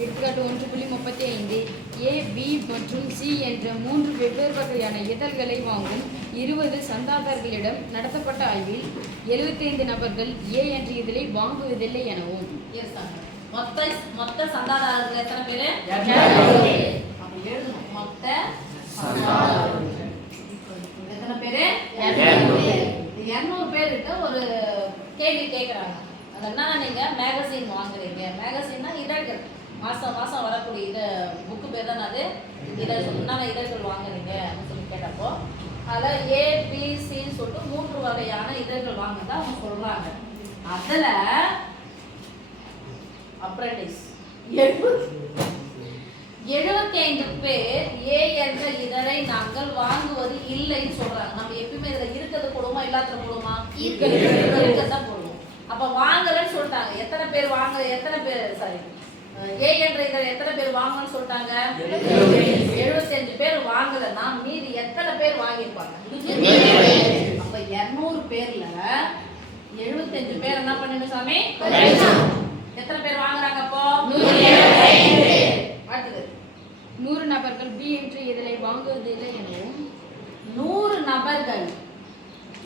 எடுத்துக்காட்டு 1.35 ஏ, பி மற்றும் சி என்ற 3 வெவ்வேறு வகையான இதழ்களை வாங்கும் 20 சந்தாதாரர்களிடம் நடத்தப்பட்ட ஆய்வில் 75 நபர்கள் ஏ என்ற இதழை வாங்குவதில்லை எனவும். மொத்த சந்தாதாரர்கள் எத்தனை பேரு? எழுதணும். மொத்த எத்தனை பேரு? 200 பேருக்கு ஒரு கேள்வி கேட்குறாங்க. அது என்னன்னா, நீங்க மேகசின் வாங்குறீங்க. மேகசின்னா இதழ்கள், மாசம் மாசம் வரக்கூடிய இது புக்கு பேர் தான் அது. இதழ் என்னென்ன இதழ்கள் வாங்குறீங்க அப்படின்னு சொல்லி கேட்டப்போ அதில் ஏ, பி, சின்னு சொல்லிட்டு 3 வகையான இதழ்கள் வாங்குறதா அவங்க சொல்றாங்க. அதில் அப்ரண்டிஸ் 75 பேர் ஏ என்ற இதழை நாங்கள் வாங்குவது இல்லைன்னு சொல்றாங்க. நம்ம எப்பயுமே இதுல இருக்கிறது போடுவோமா, இல்லாத போடுவோமா? இருக்கிறதான் போடுவோம். அப்ப வாங்கலன்னு சொல்லிட்டாங்க. எத்தனை பேர் வாங்க, எத்தனை பேர் சாரி ஏ என்ற இதழ் எத்தனை பேர் வாங்கன்னு சொல்லிட்டாங்க? 75 பேர் வாங்கலன்னா மீதி எத்தனை பேர் வாங்கியிருப்பாங்க? அப்ப 200 பேர்ல 75 பேர் என்ன பண்ணணும் சாமி? எத்தனை பேர் வாங்குறாங்க? அப்போ 100 நபர்கள் பி என்ற இதழை வாங்குவதில்லை எனவும். 100 நபர்கள்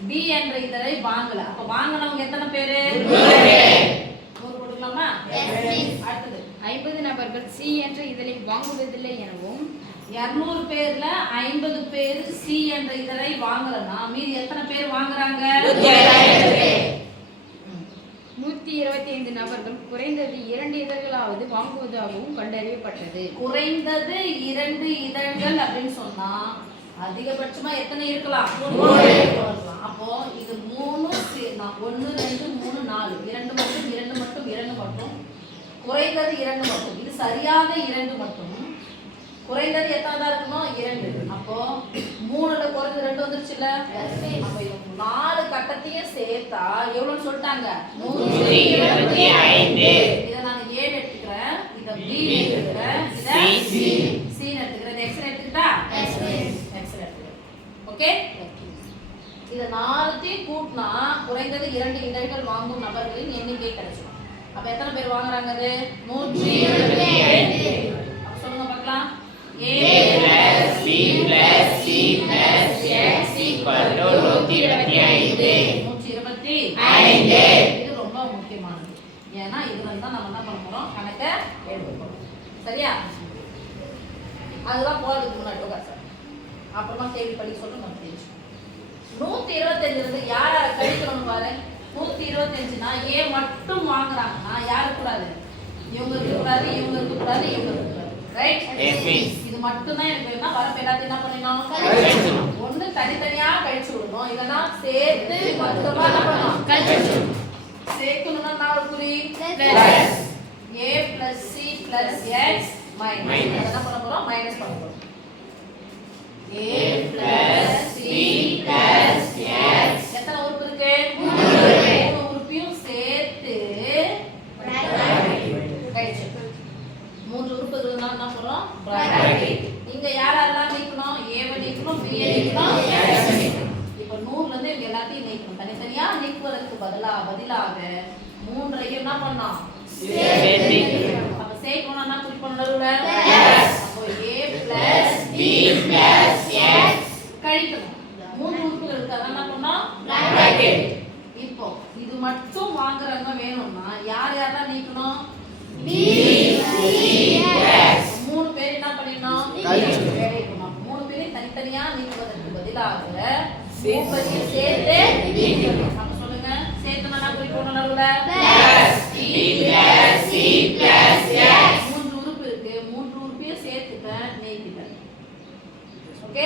பி என்ற இதழை வாங்கல. அப்ப வாங்கினவங்க எத்தனை பேரு? 100 போட்டுக்கலாமா? அடுத்தது 50 நபர்கள் சி என்ற இதழை வாங்குவதில்லை எனவும். 200 பேர்ல 50 பேர் சி என்ற இதழை வாங்கலன்னா மீதி எத்தனை பேர் வாங்குறாங்க? 125 நபர்கள் குறைந்தது 2 இதழ்களாவது வாங்குவதாகவும் கண்டறியப்பட்டது. குறைந்தது 2 இதழ்கள் அப்படின்னு சொன்னா அதிகபட்சமா எத்தனை இருக்கலாம்? அப்போ இது 3 1 2 3 4 2 மட்டும் 2 மட்டும் 2 மட்டும் குறைந்தது 2 மட்டும். இது சரியாக 2 மட்டும். குறைந்தது எத்தனை இருக்கணும்? 2. அப்போ 3ல குறைஞ்சது 2 வந்துருச்சுல. அப்ப இது 4 கட்டத்தையும் சேர்த்தா எவ்வளவுன்னு சொல்லிட்டாங்க? 125. இத நான் A எடுத்துக்கிறேன், இத B எடுத்துக்கிறேன், இத C எடுத்துக்கிறேன், இத X எடுத்துக்கிட்டா X எடுத்துக்கிறேன். ஓகே? இத 4த்தையும் கூட்டினா குறைந்தது 2 இதழ்கள் வாங்கும் நபர்களின் எண்ணிக்கை கிடைச்சிடும். அப்ப எத்தனை பேர் வாங்குறாங்க? அது 125. அப்ப சொல்லுங்க பார்க்கலாம். A plus B plus C plus X equal to 125. 125. இது ரொம்ப முக்கியமானது. ஏன்னா இதுல தான் நம்ம என்ன பண்ண போறோம்? கணக்க எழுத போறோம். சரியா? அதெல்லாம் போறதுக்கு முன்னாடி சார் அப்புறமா கேள்வி படிக்க சொல்ல நம்ம தெரிஞ்சு 125 இருந்து யார் யாரை கழிக்கணும்னு பாரு. 125னா ஏ மட்டும் வாங்குறாங்கன்னா யாரு கூடாது? இவங்க இருக்கக்கூடாது, இவங்க இருக்கக்கூடாது, இவங்க இருக்கக்கூடாது. ரைட்? இது மட்டும் தான் எனக்கு வேணும்னா வரப்ப எல்லாத்தையும் என்ன பண்ணணும்? ஒண்ணு தனித்தனியா கழிச்சு விடணும், இல்லைன்னா சேர்த்து மொத்தமா என்ன பண்ணணும்? கழிச்சிடணும். சேர்க்கணும்னா நான் ஒரு குறி plus a plus c plus x minus என்ன பண்ண போறோம்? மைனஸ் பண்ண போறோம். a plus c plus x எத்தனை உறுப்பு இருக்கு? 3 உறுப்பையும் சேர்த்து கழிச்சு 3 உறுப்புகள் என்ன போறோம்? பிராக்கெட். இங்க யாரெல்லாம் நீக்கணும்? a வை நீக்கணும், b வை நீக்கணும், x வை நீக்கணும். இப்போ 100ல இருந்து இவங்க எல்லாத்தையும் நீக்கணும். தனித்தனியா நீக்குவதற்கு பதிலாக 3ஐயும் என்ன பண்ணோம்? சேர்த்து. அப்ப சேர்க்கணும்னா என்ன குறிப்பணும்? நடுவுல அப்போ a plus b plus x கழிக்கணும். 3 உறுப்புகள் இருக்கு, அத என்ன பண்ணோம்? பிராக்கெட். இப்போ இது மட்டும் வாங்குறவங்க வேணும்னா யார் யாரெல்லாம் நீக்கணும்? b c x 3 பேர் என்ன பண்ணிடணும்? கழிக்கணும். 3 பேரையும் தனித்தனியா நீக்குவதற்கு பதிலாக 3 பேரையும் சேர்த்து நீக்கணும். அப்ப சொல்லுங்க, சேர்த்துனா என்ன குறிப்பணும்? நடுவுல plus b plus c plus x 3 உறுப்பு இருக்கு, 3 உறுப்பையும் சேர்த்துட்டேன், நீக்கிட்டேன். ஓகே?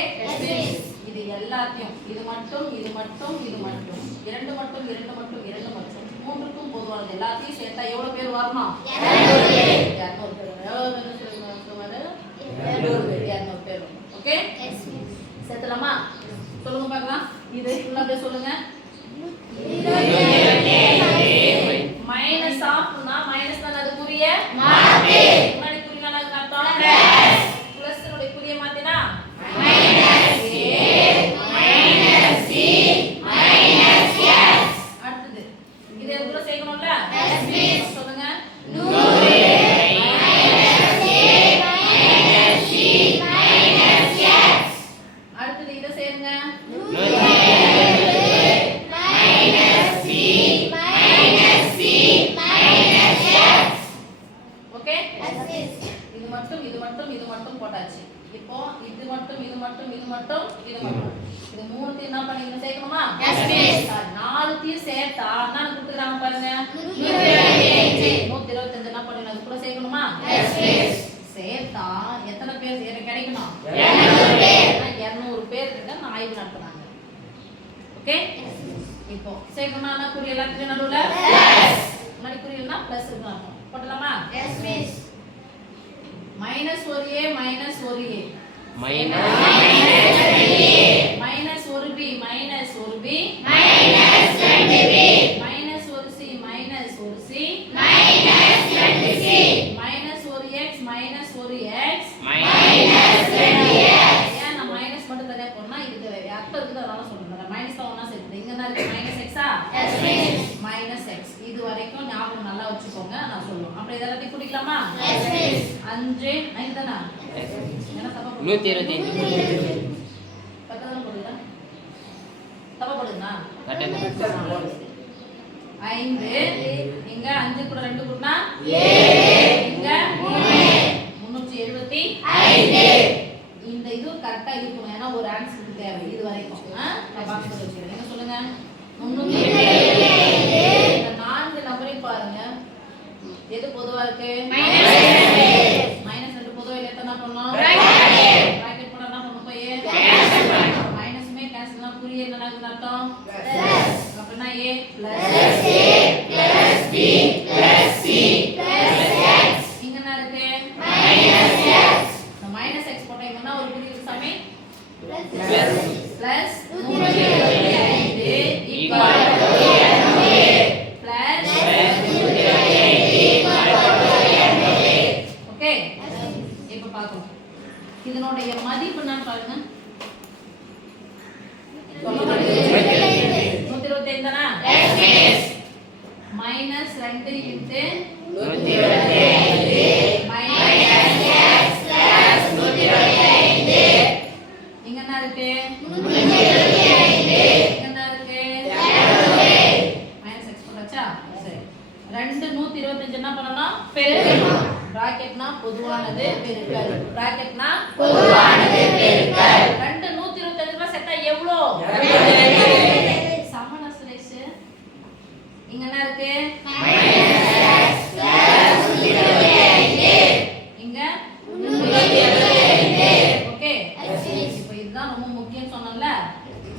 இது எல்லாத்தையும் இது மட்டும் இது மட்டும் இது மட்டும் 2 மட்டும் 2 மட்டும் 2 மட்டும் 3க்கும் பொதுவானது எல்லாத்தையும் சேர்த்தா எவ்வளவு பேர் வரணும்? 200 பேர். 200 பேர். எவ்வளவு பேர் சொல்லுங்க? 200 பேர். ஓகே? சேர்த்தலாமா? சொல்லுங்க பார்க்கலாம். இது ஃபுல்லா அப்படியே சொல்லுங்க. மைனஸ் ஆஃப்னா மைனஸ் தான் அது குறிய மாத்து. முன்னாடி குறினா அது அர்த்தம் பிளஸ். பிளஸ் உடைய குறிய மாத்தினா minus a minus c minus x. அடுத்து இது எதுக்குள்ள சேர்க்கணும்ல? சொல்லுங்க. 100 ஓகே இது மட்டும் இது மட்டும் இது மட்டும் போட்டாச்சு. இப்போ இது மட்டும் இது மட்டும் இது மட்டும் இது மட்டும் இது மூணுத்தையும் என்ன பண்ணீங்க சேர்க்கணுமா? நாலுத்தையும் சேர்த்தா என்ன கொடுத்துறாங்க பாருங்க 125 என்ன பண்ணீங்க அது கூட சேர்க்கணுமா? சேர்த்தா எத்தனை பேர் எனக்கு கிடைக்கணும்? 200 பேர் கிட்ட நான் ஆய்வு நடத்துறாங்க. ஓகே இப்போ சேர்க்கணும்னா என்ன குறி எல்லாத்துலயும் நடுவுல முன்னாடி குறினா பிளஸ் இருக்கணும் போடலாமா? மைனஸ் ஒரு a மைனஸ் ஒரு a மைனஸ் ஒரு b மைனஸ் ஒரு b மைனஸ் 2b மைனஸ் ஒரு c மைனஸ் ஒரு c மைனஸ் 2c மைனஸ் ஒரு x மைனஸ் ஒரு x மைனஸ் 2x. ஏன் நான் மைனஸ் மட்டும் தனியா போறேன்னா இதுக்கு அர்த்தம் இருக்குது அதனால சொல்றேன். மைனஸ் தான் ஒண்ணா சேர்த்து இங்க என்ன இருக்கு? Minus x minus x. இது வரைக்கும் ஞாபகம் நல்லா வச்சுக்கோங்க நான் சொல்லுவேன். அப்ப இதெல்லாம் கூட்டிக்கலாமா? 5 5 தானா? என்ன தப்பா 125 பக்கத்துல போடுங்க. தப்பா போடுங்க. 5 இங்க 5 கூட 2 கூட்டினா 7 இங்க 375. இந்த இது கரெக்ட்டா இருக்கணும். ஏன்னா ஒரு ஆன்சருக்கு தேவை இது வரைக்கும். நான் பாக்ஸ் போட்டு வச்சிருக்கேன். என்ன சொல்லுங்க? 375. இந்த 4 நம்பரையும் பாருங்க. எது பொதுவா இருக்கு? மைனஸ் 2 பொதுவா இல்ல எத்தனை பண்ணனும்? பிராக்கெட் போட்டா என்ன பண்ணனும்? போய் மைனஸ்மே கேன்சல்னா குறி என்னன்னா அர்த்தம்? பிளஸ். அப்படினா a plus b plus c plus x. இங்க என்ன இருக்கு? Minus x. இந்த மைனஸ் x போட்டா இங்க என்ன ஒரு குறி இருக்கு சாமி? Plus 125 equal to 200 plus 125 equal to 200. Okay இப்போ பாப்போம் இதனுடைய மதிப்பு என்னன்னு பாருங்க. 125 தானா? Minus 2 into 125 minus x plus 125. இங்க என்ன இருக்கு? 125. இங்க என்ன இருக்கு? 200. மைனஸ் x போட்டாச்சா? சரி 2 125 என்ன பண்ணனும்? பெருக்கணும். பிராக்கெட்னா பொதுவானது பெருக்கல். பிராக்கெட்னா பொதுவானது பெருக்கல். 2 125 சேர்த்தா எவ்வளோ? 200. சமணஸ்லேஷ் இங்க என்ன இருக்கு? -x + 125 இங்க 125. ஓகே இப்போ இதுதான் ரொம்ப முக்கியம் சொன்னோம்ல.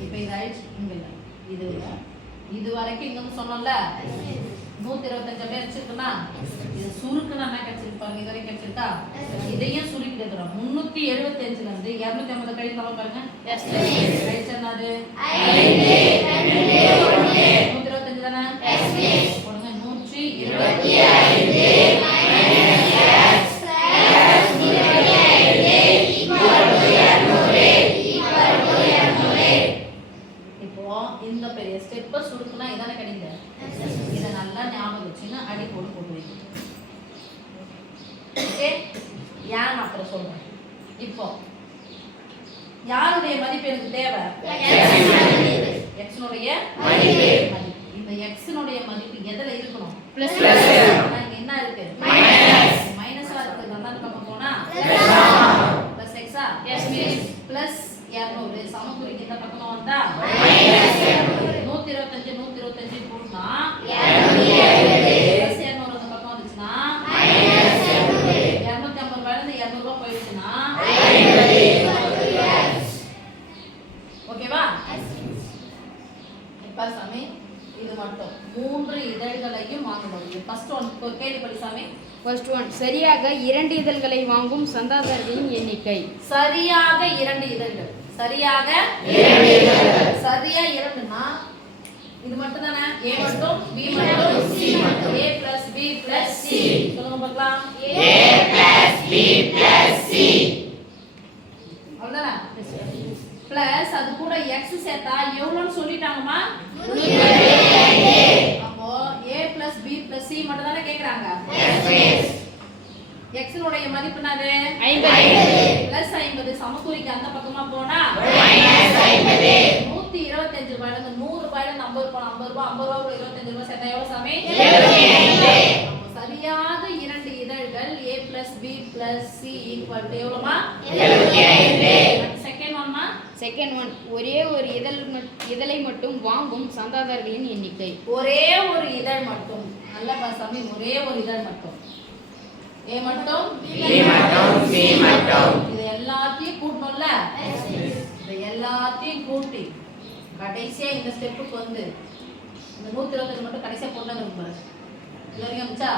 இப்போ இது ஆயிடுச்சு இங்க இல்ல இது இல்ல இது வரைக்கும் இங்க சொன்னோம்ல 125 அப்படியே வச்சிருக்கனா இது சுருக்குனா என்ன கிடைச்சிருப்பாங்க? இது வரைக்கும் கிடைச்சிருக்கா? இதையும் சுருக்கி எடுக்கிறோம். 375 ல இருந்து 250 கழிக்கலாம் பாருங்க. கழிச்சனாது 5 2 1 125 தானே? போடுங்க 125 x + 125 = 200. இப்போ இந்த பெரிய ஸ்டெப்பை சுருக்குனா இதானே கிடைக்குது. இதை நல்லா ஞாபகம் வச்சுன்னு அடி போட்டு வைக்கணும். ஓகே ஏன் அப்புறம் சொல்றேன். இப்போ யாருடைய மதிப்பு எனக்கு தேவை? x னுடைய மதிப்பு. இந்த x னுடைய மதிப்பு எதுல இருக்கணும்? பிளஸ். இங்க என்ன இருக்கு? மைனஸ். மைனஸா இருக்கு. அந்த பக்கம் போனா பிளஸ் x ஆ? Yes miss. பிளஸ் 200 சமக்குறிக்கு இந்த பக்கமா வந்தா மைனஸ் 125 125 போடுனா 270 பிளஸ் 200 இந்த பக்கம் வந்துச்சுனா மைனஸ் 250 வளர்ந்து 200 ரூபாய் போயிடுச்சுனா 50. ஓகேவா? இப்ப சாமி இது மட்டும் 3 இதழ்களையும் வாங்கணும். ஃபர்ஸ்ட் ஒன் கேள்வி படி சாமி. ஃபர்ஸ்ட் ஒன் சரியாக 2 இதழ்களை வாங்கும் சந்தாதாரர்களின் எண்ணிக்கை. சரியாக 2 இதழ்கள். சரியாக 2 இதழ்கள். சரியா 2னா இது மட்டும் தானே? a மட்டும் b மட்டும் c மட்டும். a + b + c. சொல்லுங்க பார்க்கலாம். a + b + c. அவ்வளவுதான். பிளஸ் அது கூட x சேர்த்தா எவ்வளவுன்னு சொல்லிட்டாங்கமா? 125. அப்போ a + b + c மட்டும் தானே கேக்குறாங்க. x னுடைய மதிப்பு என்னது? 50 + 50 சமக்குறிக்கு அந்த பக்கமா போனா -50. 125 ரூபாயில 100 ரூபாயில 50 ரூபாய் 50 ரூபாய் 50 ரூபாய் 25 ரூபாய் சேர்த்தா எவ்வளவு சாமி? 75. அப்ப சரியாக 2 இதழ்கள் கழித்தல் a plus b plus c equal to எவ்வளோமா? 75. செகண்ட் ஒன்மா? செகண்ட் ஒன், ஒரே ஒரு இதழை மட்டும் வாங்கும் சந்தாதாரர்களின் எண்ணிக்கை. ஒரே ஒரு இதழ் மட்டும். நல்ல பாசாமி, ஒரே ஒரு இதழ் மட்டும். a மட்டும் B மட்டும் C மட்டும். இது எல்லாத்தையும் கூட்டணும்ல? இது எல்லாத்தையும் கூட்டி கடைசியா இந்த ஸ்டெப்புக்கு வந்து இந்த 125 மட்டும் கடைசியா போட்டாங்க பாருங்க. எல்லாரும் கவனிச்சா?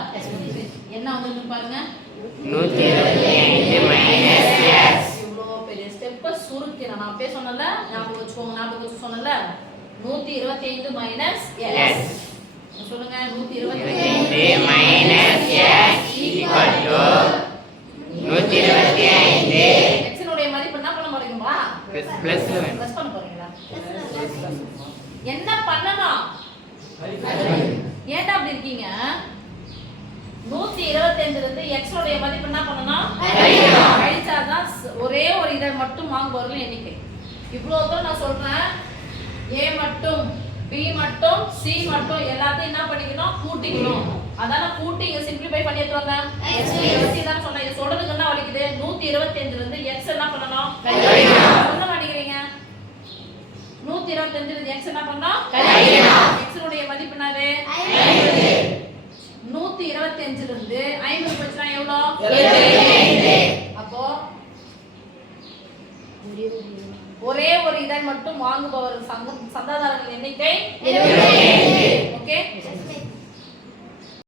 என்ன வந்திருக்கு பாருங்க. 125 minus S. இவ்வளோ பெரிய ஸ்டெப்பை சுருக்கி நான் அப்பயே சொன்னல, ஞாபகம் வச்சுக்கோங்க, ஞாபகம் வச்சு சொன்னல. 125 மைனஸ் S. சொல்லுங்க. 125 minus S equal to 125. x னுடைய மதிப்பு என்ன பண்ண போறீங்களா? Plus ப்ளஸ் பண்ண போறீங்களா? என்ன பண்ணணும்? ஏன்டா அப்படி இருக்கீங்க? 125 இருந்து x உடைய மதிப்பு என்ன பண்ணணும்? கழிச்சாதான் ஒரே ஒரு இதழ் மட்டும் வாங்குபவர்கள் எண்ணிக்கை. இவ்வளவு தூரம் நான் சொல்றேன். a மட்டும் b மட்டும் c மட்டும் எல்லாத்தையும் என்ன பண்ணிக்கணும்? கூட்டிக்கணும். அதான கூட்டி இங்க சிம்பிளிஃபை பண்ணி எடுத்துவாங்க. x தான் சொன்னேன். இது சொல்றதுக்கு என்ன வலிக்குது? 125 இருந்து x என்ன பண்ணணும்? கழிக்கணும். சொல்ல மாட்டீங்க. 125 இருந்து x என்ன பண்ணணும்? கழிக்கணும். x உடைய மதிப்பு என்னது? 50. 125 இருந்து 50 போச்சுனா எவ்வளோ? 75. அப்போ ஒரே ஒரு இதழ் மட்டும் வாங்குபவர் சந்தாதாரர்கள் எண்ணிக்கை 75. ஓகே.